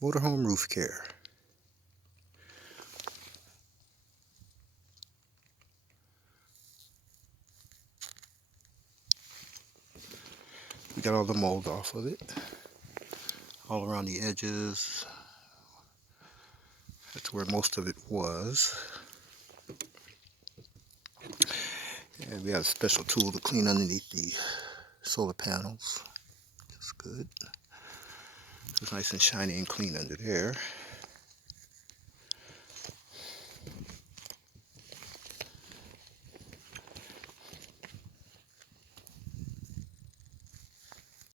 Motorhome Roof Care. We got all the mold off of it, all around the edges. That's where most of it was. And we have a special tool to clean underneath the solar panels. That's good. It's nice and shiny and clean under there.